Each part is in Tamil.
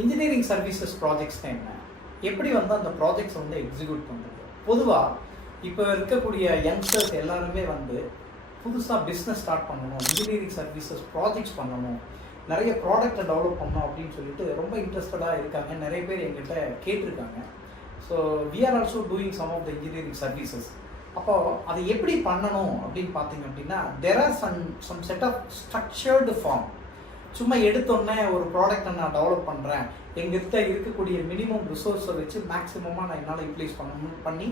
இன்ஜினியரிங் சர்வீசஸ் ப்ராஜெக்ட்ஸ்னா என்ன, எப்படி வந்து அந்த ப்ராஜெக்ட்ஸ் வந்து எக்ஸிக்யூட் பண்ணுறது? பொதுவாக இப்போ இருக்கக்கூடிய யங்ஸ்டர்ஸ் எல்லாருமே வந்து புதுசாக பிஸ்னஸ் ஸ்டார்ட் பண்ணணும், இன்ஜினியரிங் சர்வீசஸ் ப்ராஜெக்ட்ஸ் பண்ணணும், நிறைய ப்ராடக்டை டெவலப் பண்ணணும் அப்படின்னு சொல்லிட்டு ரொம்ப இன்ட்ரெஸ்டடாக இருக்காங்க. நிறைய பேர் எங்கிட்ட கேட்டிருக்காங்க. So we are also doing some of the engineering services. அப்போது அதை எப்படி பண்ணணும் அப்படின்னு பார்த்தீங்க அப்படின்னா, there are some set of structured form. சும்மா எடுத்தோடனே ஒரு ப்ராடக்டை நான் டெவலப் பண்ணுறேன், எங்கிட்ட இருக்கக்கூடிய மினிமம் ரிசோர்ஸை வச்சு மேக்ஸிமமாக நான் என்னால் யூட்டிலைஸ் பண்ணி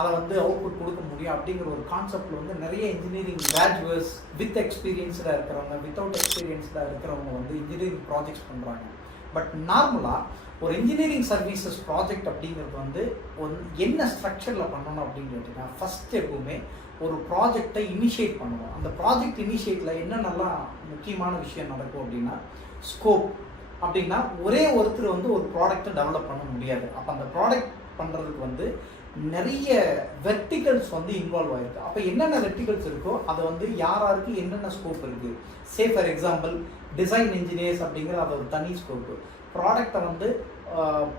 அதை வந்து அவுட்புட் கொடுக்க முடியும் அப்படிங்கிற ஒரு கான்செப்டில் வந்து நிறைய இன்ஜினியரிங் கிராஜுவேட்ஸ் வித் எக்ஸ்பீரியன்ஸ்டாக இருக்கிறவங்க, வித்தவுட் எக்ஸ்பீரியன்ஸ்டாக இருக்கிறவங்க வந்து இன்ஜினியரிங் ப்ராஜெக்ட்ஸ் பண்ணுறாங்க. பட் நார்மலாக ஒரு இன்ஜினியரிங் சர்வீசஸ் ப்ராஜெக்ட் அப்படிங்கிறது வந்து என்ன ஸ்ட்ரக்சரில் பண்ணணும் அப்படின்னு கேட்டிங்கன்னா, ஃபஸ்ட் எப்பவுமே ஒரு ப்ராஜெக்டை இனிஷியேட் பண்ணுவோம். அந்த ப்ராஜெக்ட் இனிஷியேட்டில் என்னென்னலாம் முக்கியமான விஷயம் நடக்கும் அப்படின்னா, ஸ்கோப். அப்படின்னா ஒரே ஒருத்தர் வந்து ஒரு ப்ராடக்டை டெவலப் பண்ண முடியாது. அப்போ அந்த ப்ராடக்ட் பண்ணுறதுக்கு வந்து நிறைய வெர்டிகல்ஸ் வந்து இன்வால்வ் ஆகிருக்கு. அப்போ என்னென்ன வெர்டிகல்ஸ் இருக்கோ அதை வந்து யாராருக்கு என்னென்ன ஸ்கோப் இருக்குது. Say for example design engineers அப்படிங்கிற அது ஒரு தனி ஸ்கோப்பு. ப்ராடக்டை வந்து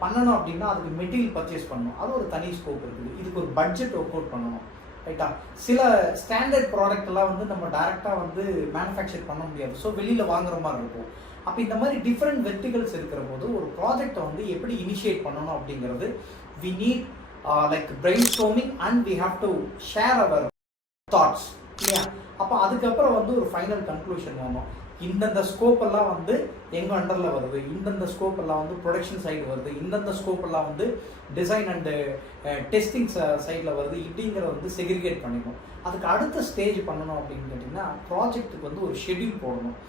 பண்ணணும் அப்படின்னா அதுக்கு மெட்டீரியல் பர்ச்சேஸ் பண்ணணும், அது ஒரு தனி ஸ்கோப் இருக்குது. இதுக்கு ஒரு பட்ஜெட் ஒர்க் அவுட் பண்ணணும், ரைட்டா? சில ஸ்டாண்டர்ட் ப்ராடக்ட் எல்லாம் வந்து நம்ம டைரெக்டாக வந்து மேனுஃபேக்சர் பண்ண முடியாது, ஸோ வெளியில் வாங்குற மாதிரி இருக்கும். அப்போ இந்த மாதிரி டிஃப்ரெண்ட் வெர்டிகல்ஸ் இருக்கிற போது ஒரு ப்ராஜெக்டை வந்து எப்படி இனிஷியேட் பண்ணணும் அப்படிங்கிறது we need like brainstorming and we have to share our thoughts, இல்லையா? அப்போ அதுக்கப்புறம் வந்து ஒரு ஃபைனல் கன்க்ளூஷன் வேணும். இந்தந்த ஸ்கோப் எல்லாம் வந்து எங்கள் அண்டரில் வருது, இந்தந்த ஸ்கோப் எல்லாம் வந்து ப்ரொடக்ஷன் சைடு வருது, இந்தந்த ஸ்கோப் எல்லாம் வந்து டிசைன் அண்டு டெஸ்டிங் சைடில் வருது, இப்படிங்கிற வந்து செக்ரிகேட் பண்ணிக்கணும். அதுக்கு அடுத்த ஸ்டேஜ் பண்ணணும் அப்படின்னு கேட்டிங்கன்னா, ப்ராஜெக்ட்டுக்கு வந்து ஒரு ஷெட்யூல் போடணும்.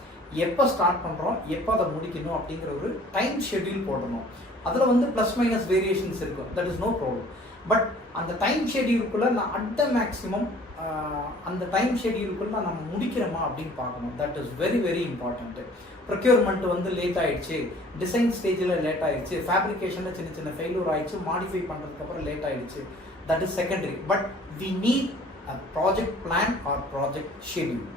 எப்போ ஸ்டார்ட் பண்ணுறோம், எப்போ அதை முடிக்கணும் அப்படிங்கிற ஒரு டைம் ஷெட்யூல் போடணும். அதில் வந்து ப்ளஸ் மைனஸ் வேரியேஷன்ஸ் இருக்கும், that is no problem. But அந்த டைம் ஷெட்யூலுக்குள்ளே நான் அட் த மேக்ஸிமம் அந்த டைம் ஷெட்யூலுக்குள்ளே நம்ம முடிக்கிறோமா அப்படின்னு பார்க்கணும். That is very very important. Procurement வந்து லேட் ஆகிடுச்சு, டிசைன் ஸ்டேஜில் லேட் ஆகிடுச்சு, ஃபேப்ரிகேஷனில் சின்ன சின்ன ஃபெயிலூர் ஆகிடுச்சு, மாடிஃபை பண்ணுறதுக்கப்புறம் லேட் ஆகிடுச்சு, that is secondary. But we need a project plan or project schedule.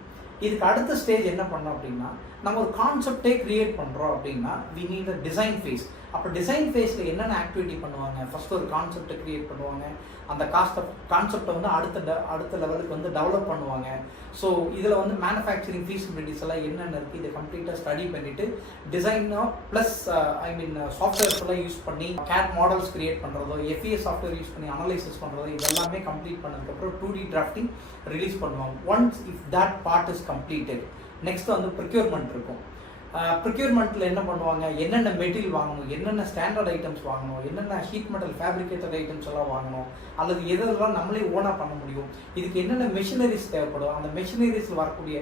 இதுக்கு அடுத்த ஸ்டேஜ் என்ன பண்ணோம் அப்படின்னா, நம்ம ஒரு கான்செப்டே கிரியேட் பண்ணுறோம் அப்படின்னா we need a design phase. அப்போ டிசைன் ஃபேஸில் என்னென்ன ஆக்டிவிட்டி பண்ணுவாங்க? ஃபஸ்ட்டு ஒரு கான்செப்டை கிரியேட் பண்ணுவாங்க, அந்த கான்செப்டை வந்து அடுத்த லெவலுக்கு வந்து டெவலப் பண்ணுவாங்க. ஸோ இதில் வந்து மேனுஃபேக்சரிங் ஃபீஸிபிலிட்டிஸ் எல்லாம் என்னென்ன இருக்குது இதை கம்ப்ளீட்டாக ஸ்டடி பண்ணிவிட்டு டிசைனோ ப்ளஸ் சாஃப்ட்வேர்ஸ் எல்லாம் யூஸ் பண்ணி கேட் மாடல்ஸ் கிரியேட் பண்ணுறதோ, FES சாஃப்ட்வேர் யூஸ் பண்ணி அனலைசிஸ் பண்ணுறதோ, இதெல்லாமே கம்ப்ளீட் பண்ணதுக்கப்புறம் 2D டிராஃப்டிங் ரிலீஸ் பண்ணுவாங்க. Once if that part is completed, next வந்து ப்ரொக்யூர்மெண்ட் இருக்கும். ப்ரொக்யூர்மெண்ட்டில் என்ன பண்ணுவாங்க, என்னென்ன மெட்டீரியல் வாங்கணும், என்னென்ன ஸ்டாண்டர்ட் ஐட்டம்ஸ் வாங்கணும், என்னென்ன ஹீட் மெட்டல் ஃபேப்ரிகேட்டட் ஐட்டம்ஸ் எல்லாம் வாங்கணும், அல்லது எதெல்லாம் நம்மளே ஓனாக பண்ண முடியும், இதுக்கு என்னென்ன மெஷினரிஸ் தேவைப்படும், அந்த மெஷினரிஸில் வரக்கூடிய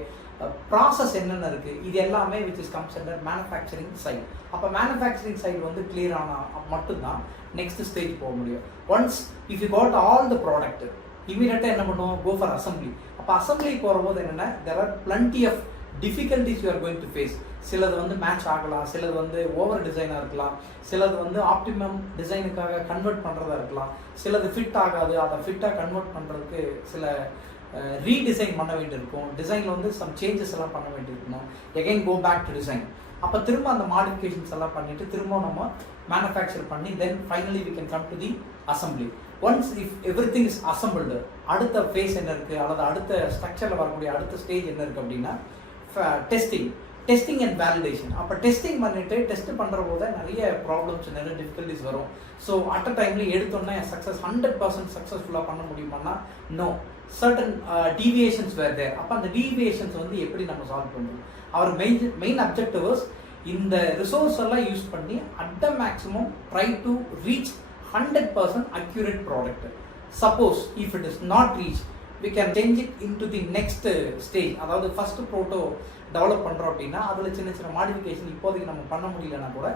ப்ராசஸ் என்னென்ன இருக்குது, இது எல்லாமே which is comes under manufacturing side. அப்போ மேனுஃபேக்சரிங் சைடு வந்து கிளியர் ஆனால் மட்டும்தான் நெக்ஸ்ட் ஸ்டேஜ் போக முடியும். Once if you got all the product, இமீடியட்டாக என்ன பண்ணுவோம், கோ ஃபார் அசம்பிளி. அப்போ அசம்பிளி போகும்போது என்னென்னா, there are plenty of difficulties you are going to face. சிலது வந்து மேட்ச் ஆகலாம், சிலது வந்து ஓவர் டிசைனாக இருக்கலாம், சிலது வந்து ஆப்டிமம் டிசைனுக்காக கன்வெர்ட் பண்ணுறதா இருக்கலாம், சிலது ஃபிட் ஆகாது, அதை ஃபிட்டாக கன்வெர்ட் பண்ணுறதுக்கு சில ரீடிசைன் பண்ண வேண்டியிருக்கும், டிசைனில் வந்து சம் சேஞ்சஸ் எல்லாம் பண்ண வேண்டியிருக்கணும், again go back to design. அப்போ திரும்ப அந்த மாடிஃபிகேஷன்ஸ் எல்லாம் பண்ணிவிட்டு திரும்ப நம்ம மேனுஃபேக்சர் பண்ணி then finally we can come to the assembly. Once if everything is assembled, அடுத்த ஃபேஸ் என்ன இருக்குது, அல்லது அடுத்த ஸ்ட்ரக்சரில் வரக்கூடிய அடுத்த ஸ்டேஜ் என்ன இருக்குது அப்படின்னா டெஸ்டிங் அண்ட் வேலிடேஷன். அப்போ டெஸ்டிங் பண்ணிவிட்டு டெஸ்ட் பண்ணுற போது நிறைய ப்ராப்ளம்ஸ், நிறைய டிஃபிகல்ட்டிஸ் வரும். ஸோ அட் அ டைமில் எடுத்தோன்னே 100% சக்ஸஸ்ஃபுல்லாக பண்ண முடியுமான்னா நோ, சர்டன் டீவியேஷன்ஸ் வேர் தேர். அப்போ அந்த டீவியேஷன்ஸ் வந்து எப்படி நம்ம சால்வ் பண்ணுறோம்? அவர் மெயின் அப்ஜெக்டிவ்ஸ் இந்த ரிசோர்ஸ் எல்லாம் யூஸ் பண்ணி at the maximum try to reach 100% accurate product. Suppose if it is not reached, we can change it into the next stage. அதாவது ஃபர்ஸ்ட் ப்ரோட்டோ டெவலப் பண்ணுறோம் அப்படின்னா அதில் சின்ன சின்ன மாடிஃபிகேஷன் இப்போதைக்கு நம்ம பண்ண முடியலன்னா கூட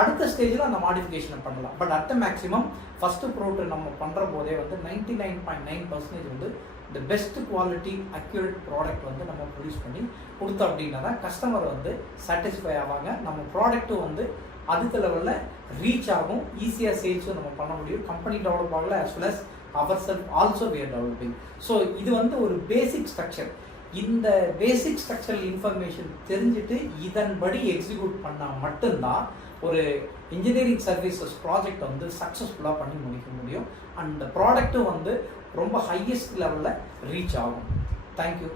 அடுத்த ஸ்டேஜில் அந்த மாடிஃபிகேஷனை பண்ணலாம். But at the maximum first proto நம்ம பண்ணுற போதே வந்து 99.9% வந்து the best quality accurate product வந்து நம்ம ப்ரொடியூஸ் பண்ணி கொடுத்தோம் அப்படின்னா தான் கஸ்டமர் வந்து சாட்டிஸ்ஃபை ஆவாங்க, நம்ம ப்ராடக்ட்டும் வந்து அடுத்த லெவலில் ரீச் ஆகும், ஈஸியாக சேல்ஸும் நம்ம பண்ண முடியும், கம்பெனி டெவலப் ஆகல as well as ourselves also we are developing. So இது வந்து ஒரு பேசிக் ஸ்ட்ரக்சர். இந்த பேசிக் ஸ்ட்ரக்சரல் இன்ஃபர்மேஷன் தெரிஞ்சுட்டு இதன்படி எக்ஸிக்யூட் பண்ணால் மட்டும்தான் ஒரு இன்ஜினியரிங் சர்வீசஸ் ப்ராஜெக்ட் வந்து சக்ஸஸ்ஃபுல்லாக பண்ணி முடிக்க முடியும். அண்ட் ப்ராடக்ட்டும் வந்து ரொம்ப ஹையஸ்ட் லெவலில் ரீச் ஆகும். தேங்க்யூ.